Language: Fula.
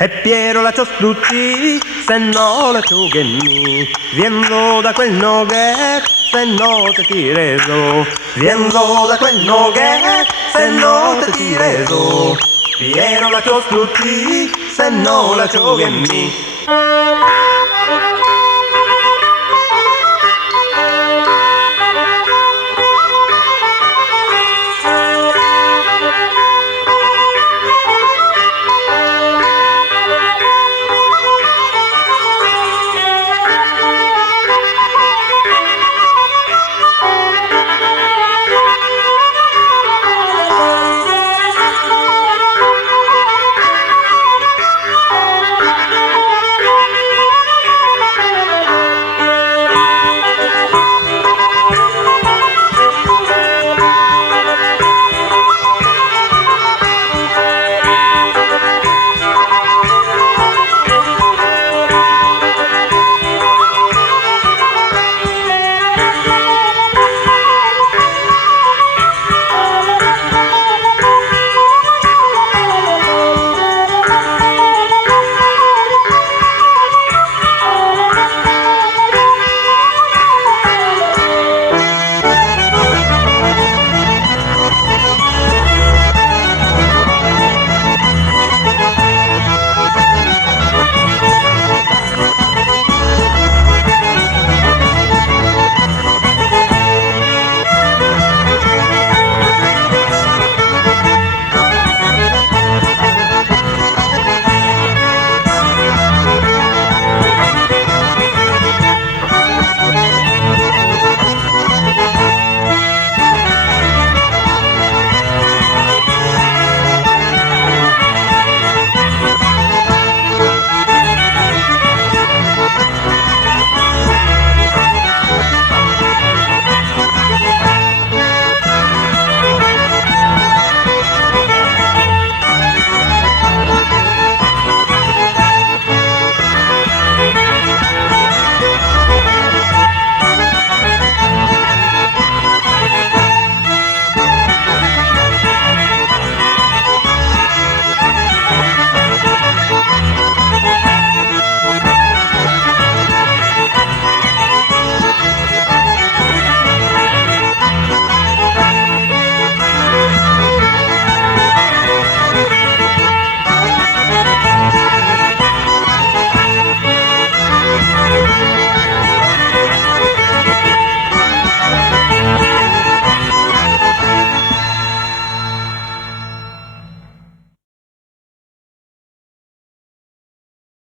E Piero la ciostuzzi, se no la ciughenni, viendo da quel noghe, se no te ti reso, viendo da quel noghe, se no te ti reso, Piero la ciostuzzi, se no la ciughenni.